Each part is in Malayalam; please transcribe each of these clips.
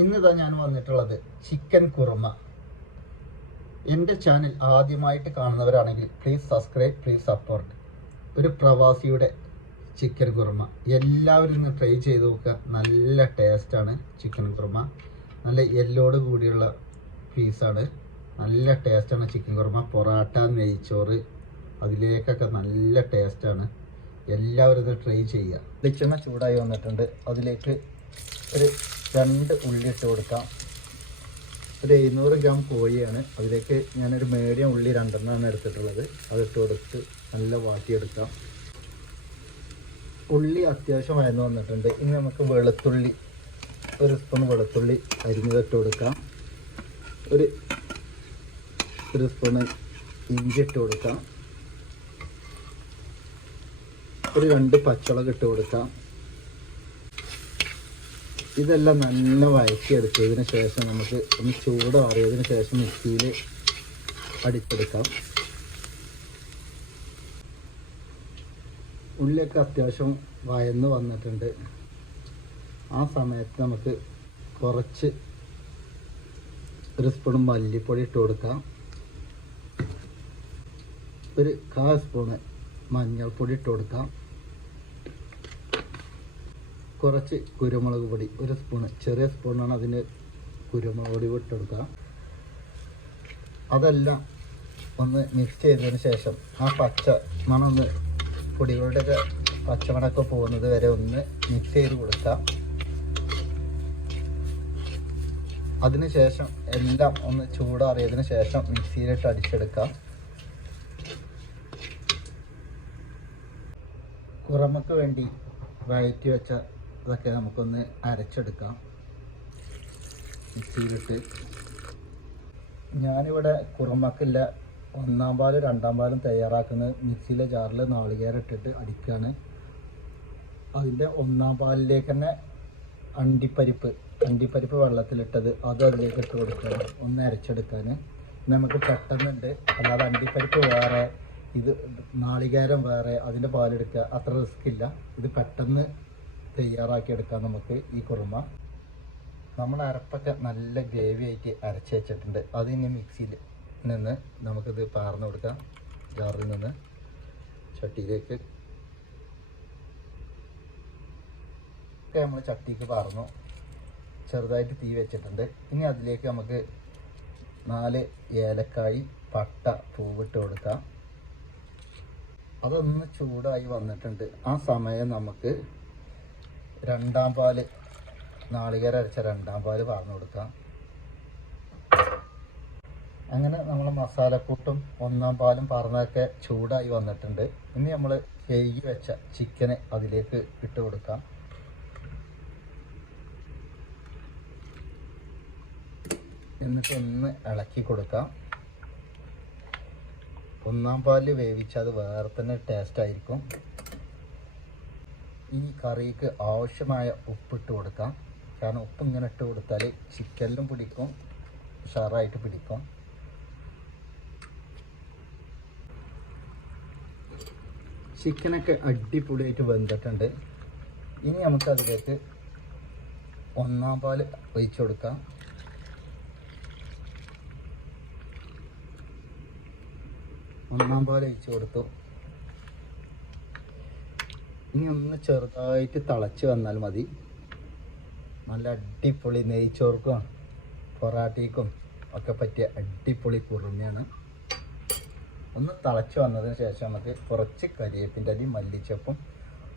ഇന്നിതാ ഞാൻ വന്നിട്ടുള്ളത് ചിക്കൻ കുറുമ. എന്റെ ചാനൽ ആദ്യമായിട്ട് കാണുന്നവരാണെങ്കിൽ പ്ലീസ് സബ്സ്ക്രൈബ് പ്ലീസ് സപ്പോർട്ട് ഒരു പ്രവാസിയുടെ ചിക്കൻ കുറുമ. എല്ലാവരും ഇന്ന് ട്രൈ ചെയ്ത് നോക്കുക. നല്ല ടേസ്റ്റാണ് ചിക്കൻ കുറുമ. നല്ല എല്ലോട് കൂടിയുള്ള പീസാണ് നല്ല ടേസ്റ്റാണ് ചിക്കൻ കുറുമ. പൊറാട്ട നെയ്ച്ചോറ് അതിലേക്കൊക്കെ നല്ല ടേസ്റ്റാണ് എല്ലാവരും ഇത് ട്രൈ ചെയ്യുക. വെളിച്ചെണ്ണ ചൂടായി വന്നിട്ടുണ്ട്. അതിലേക്ക് ഒരു രണ്ട് ഉള്ളി ഇട്ട് കൊടുക്കാം. ഒരു എഴുന്നൂറ് ഗ്രാം കോഴിയാണ്. അതിലേക്ക് ഞാനൊരു മീഡിയം ഉള്ളി രണ്ടെണ്ണമാണ് എടുത്തിട്ടുള്ളത്. അതിട്ട് കൊടുത്ത് നല്ല വാട്ടിയെടുക്കാം. ഉള്ളി അത്യാവശ്യം വയന്ന് വന്നിട്ടുണ്ട്. ഇനി നമുക്ക് വെളുത്തുള്ളി ഒരു സ്പൂൺ വെളുത്തുള്ളി അരിഞ്ഞിട്ട് കൊടുക്കാം. ഒരു ഒരു സ്പൂണ് ഇഞ്ചി ഇട്ട് കൊടുക്കാം. ഒരു രണ്ട് പച്ചമുളക് ഇട്ട് കൊടുക്കാം. ഇതെല്ലാം നല്ല വഴക്കിയെടുത്തതിന് ശേഷം നമുക്ക് ഒന്ന് ചൂടാറിയതിന് ശേഷം മിക്സിയിൽ അടിച്ചെടുക്കാം. ഉള്ളിയൊക്കെ അത്യാവശ്യം വയന്ന് വന്നിട്ടുണ്ട്. ആ സമയത്ത് നമുക്ക് കുറച്ച് ഒരു സ്പൂൺ മല്ലിപ്പൊടി ഇട്ട് കൊടുക്കാം. ഒരു കാ സ്പൂണ് മഞ്ഞൾപ്പൊടി ഇട്ട് കൊടുക്കാം. കുറച്ച് കുരുമുളക് പൊടി ഒരു സ്പൂണ് ചെറിയ സ്പൂണാണ് അതിന് കുരുമുളക് പൊടി വിട്ടെടുക്കുക അതെല്ലാം ഒന്ന് മിക്സ് ചെയ്തതിന് ശേഷം ആ പച്ച മണം ഒന്ന് പൊടികളുടെയൊക്കെ പച്ചമണമൊക്കെ പോകുന്നത് വരെ ഒന്ന് മിക്സ് ചെയ്ത് കൊടുക്കാം അതിനുശേഷം എല്ലാം ഒന്ന് ചൂടാറിയതിന് ശേഷം മിക്സിയിലിട്ട് അടിച്ചെടുക്കാം കുറമക്ക് വേണ്ടി വഴറ്റി വെച്ച ഇതൊക്കെ നമുക്കൊന്ന് അരച്ചെടുക്കാം. മിക്സിയിലിട്ട്. ഞാനിവിടെ കുറമക്കില്ല ഒന്നാം പാലും രണ്ടാം പാലും തയ്യാറാക്കുന്നത് മിക്സിയിലെ ജാറിൽ നാളികേരം ഇട്ടിട്ട് അടിക്കുകയാണ് അതിന്റെ ഒന്നാം പാലിലേക്ക് തന്നെ അണ്ടിപ്പരിപ്പ് അണ്ടിപ്പരിപ്പ് വെള്ളത്തിലിട്ടത് അത് അതിലേക്ക് ഇട്ട് കൊടുക്കണം ഒന്ന് അരച്ചെടുക്കാൻ നമുക്ക് പെട്ടെന്നുണ്ട് അല്ലാതെ അണ്ടിപ്പരിപ്പ് വേറെ ഇത് നാളികേരം വേറെ അതിന്റെ പാലെടുക്കുക അത്ര റിസ്ക് ഇല്ല. ഇത് പെട്ടെന്ന് തയ്യാറാക്കി എടുക്കാം നമുക്ക് ഈ കുറുമ. നമ്മൾ അരപ്പൊക്കെ നല്ല ഗ്രേവി ആയിട്ട് അരച്ച് വെച്ചിട്ടുണ്ട്. അത് ഇനി മിക്സിയിൽ നിന്ന് നമുക്കിത് പാർന്ന് കൊടുക്കാം. ജാറിൽ നിന്ന് ചട്ടിയിലേക്ക്. ഒക്കെ നമ്മൾ ചട്ടിക്ക് പാർന്നു. ചെറുതായിട്ട് തീ വെച്ചിട്ടുണ്ട്. ഇനി അതിലേക്ക് നമുക്ക് നാല് ഏലക്കായി പട്ട പൂവിട്ട് കൊടുക്കാം. അതൊന്ന് ചൂടായി വന്നിട്ടുണ്ട്. ആ സമയം നമുക്ക് രണ്ടാം പാൽ നാളികേരം അരച്ച രണ്ടാം പാൽ പറഞ്ഞു കൊടുക്കാം. അങ്ങനെ നമ്മൾ മസാലക്കൂട്ടും ഒന്നാം പാലും പറഞ്ഞതൊക്കെ ചൂടായി വന്നിട്ടുണ്ട്. ഇനി നമ്മൾ കഴുകി വെച്ച ചിക്കനെ അതിലേക്ക് ഇട്ട് കൊടുക്കാം. എന്നിട്ട് ഒന്ന് ഇളക്കി കൊടുക്കാം. ഒന്നാം പാലിൽ വേവിച്ചാൽ അത് വേറെ തന്നെ ടേസ്റ്റ് ആയിരിക്കും. ഈ കറിക്ക് ആവശ്യമായ ഉപ്പിട്ട് കൊടുക്കാം. കാരണം ഉപ്പ് ഇങ്ങനെ ഇട്ട് കൊടുത്താൽ ചിക്കനിലും പിടിക്കും ഉഷാറായിട്ട് പിടിക്കും. ചിക്കനൊക്കെ അടിപൊളിയായിട്ട് വെന്തിട്ടുണ്ട്. ഇനി നമുക്ക് അതിലേക്ക് ഒന്നാം പാൽ ഒഴിച്ചു കൊടുക്കാം. ഒന്നാം പാൽ ഒഴിച്ചു കൊടുത്തു. ഇനി ഒന്ന് ചെറുതായിട്ട് തിളച്ച് വന്നാൽ മതി. നല്ല അടിപൊളി നെയ്ച്ചോർക്കും പൊറാട്ടയ്ക്കും ഒക്കെ പറ്റിയ അടിപൊളി കുറുമയാണ്. ഒന്ന് തിളച്ച് വന്നതിന് ശേഷം നമുക്ക് കുറച്ച് കരിയേപ്പിന്റെ അരി മല്ലിച്ചപ്പും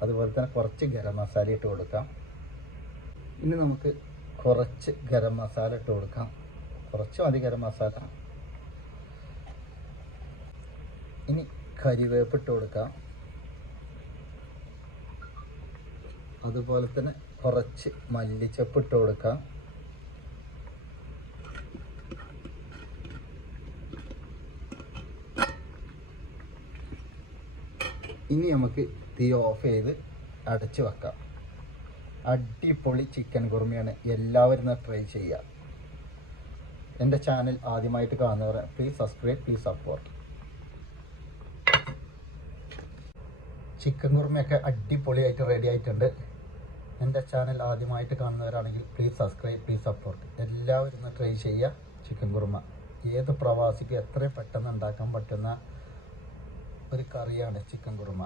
അതുപോലെ തന്നെ കുറച്ച് ഗരം മസാല ഇട്ട് കൊടുക്കാം. ഇനി നമുക്ക് കുറച്ച് ഗരം മസാല ഇട്ട് കൊടുക്കാം. കുറച്ച് മതി ഗരം മസാല. ഇനി കരിവേപ്പ് ഇട്ട് കൊടുക്കാം. അതുപോലെ തന്നെ കുറച്ച് മല്ലിച്ചപ്പ് ഇട്ട് കൊടുക്കാം. ഇനി നമുക്ക് തീ ഓഫ് ചെയ്ത് അടച്ചു വെക്കാം. അടിപൊളി ചിക്കൻ കുറുമയാണ്. എല്ലാവരും ട്രൈ ചെയ്യുക. എന്റെ ചാനൽ ആദ്യമായിട്ട് കാണുന്നവർ please subscribe please support chicken കുറുമയൊക്കെ അടിപൊളിയായിട്ട് റെഡി ആയിട്ടുണ്ട്. എന്റെ ചാനൽ ആദ്യമായിട്ട് കാണുന്നവരാണെങ്കിൽ പ്ലീസ് സബ്സ്ക്രൈബ് പ്ലീസ് സപ്പോർട്ട് എല്ലാവരും ഒന്ന് ട്രൈ ചെയ്യുക ചിക്കൻ കുറുമ. ഏത് പ്രവാസിക്ക് എത്രയും പെട്ടെന്ന് ഉണ്ടാക്കാൻ പറ്റുന്ന ഒരു കറിയാണ് ചിക്കൻ കുറുമ.